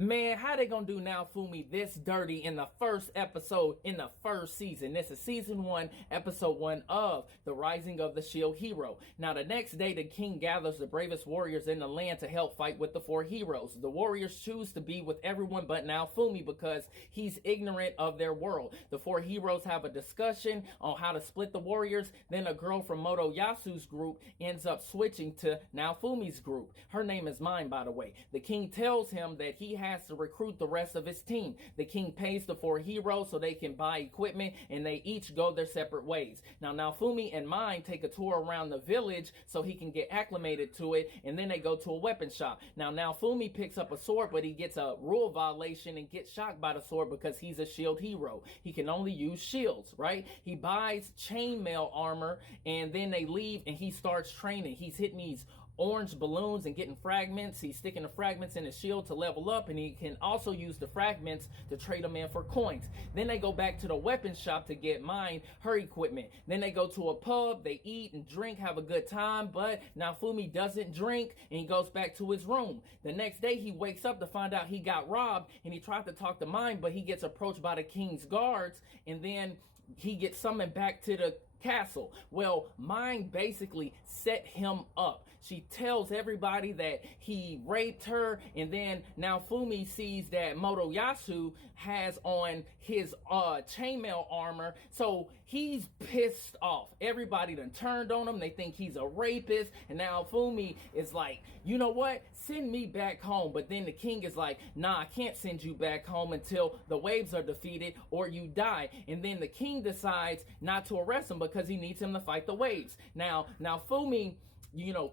Man, how they gonna do Naofumi this dirty in the first episode in the first season? This is season 1, episode 1 of The Rising of the Shield Hero. Now, the next day, the king gathers the bravest warriors in the land to help fight with the 4 heroes. The warriors choose to be with everyone but Naofumi because he's ignorant of their world. The 4 heroes have a discussion on how to split the warriors. Then a girl from Motoyasu's group ends up switching to Naofumi's group. Her name is Mine, by the way. The king tells him that he has to recruit the rest of his team. The king pays the 4 heroes so they can buy equipment, and they each go their separate ways. Now, Naofumi and Mine take a tour around the village so he can get acclimated to it, and then they go to a weapon shop. Now, Naofumi picks up a sword, but he gets a rule violation and gets shocked by the sword because he's a shield hero. He can only use shields, right? He buys chainmail armor, and then they leave, and he starts training. He's hitting these orange balloons and getting fragments. He's sticking the fragments in his shield to level up, and he can also use the fragments to trade them in for coins. Then they go back to the weapon shop to get Mine her equipment. Then they go to a pub, they eat and drink, have a good time, but Naofumi doesn't drink, and he goes back to his room. The next day he wakes up to find out he got robbed, and he tried to talk to Mine, but he gets approached by the king's guards, and then he gets summoned back to the castle. Well, Mine basically set him up. She tells everybody that he raped her, and then Naofumi sees that Motoyasu has on his chainmail armor, so he's pissed off. Everybody done turned on him. They think he's a rapist, and Naofumi is like, you know what? Send me back home. But then the king is like, nah, I can't send you back home until the waves are defeated or you die. And then the king decides not to arrest him because he needs him to fight the waves. Now, Naofumi,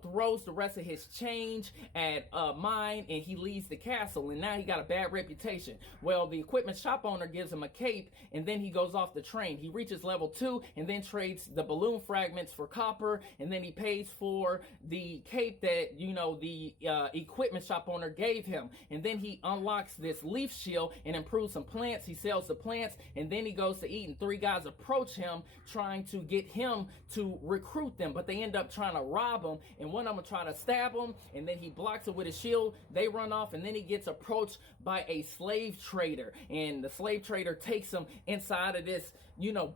throws the rest of his change at Mine, and he leaves the castle, and now he got a bad reputation. Well, the equipment shop owner gives him a cape, and then he goes off the train. He reaches level 2 and then trades the balloon fragments for copper, and then he pays for the cape that the equipment shop owner gave him. And then he unlocks this leaf shield and improves some plants. He sells the plants, and then he goes to eat, and 3 guys approach him trying to get him to recruit them, but they end up trying to rob him, and one of them try to stab him, and then he blocks it with his shield. They run off, and then he gets approached by a slave trader, and the slave trader takes him inside of this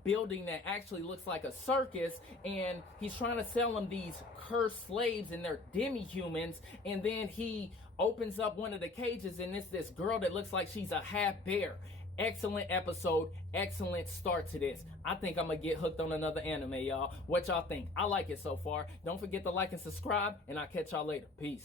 building that actually looks like a circus, and he's trying to sell him these cursed slaves, and they're demi-humans. And then he opens up one of the cages, and it's this girl that looks like she's a half bear. Excellent episode, excellent start to this. I think I'm gonna get hooked on another anime, y'all. What y'all think? I like it so far. Don't forget to like and subscribe, and I'll catch y'all later. Peace.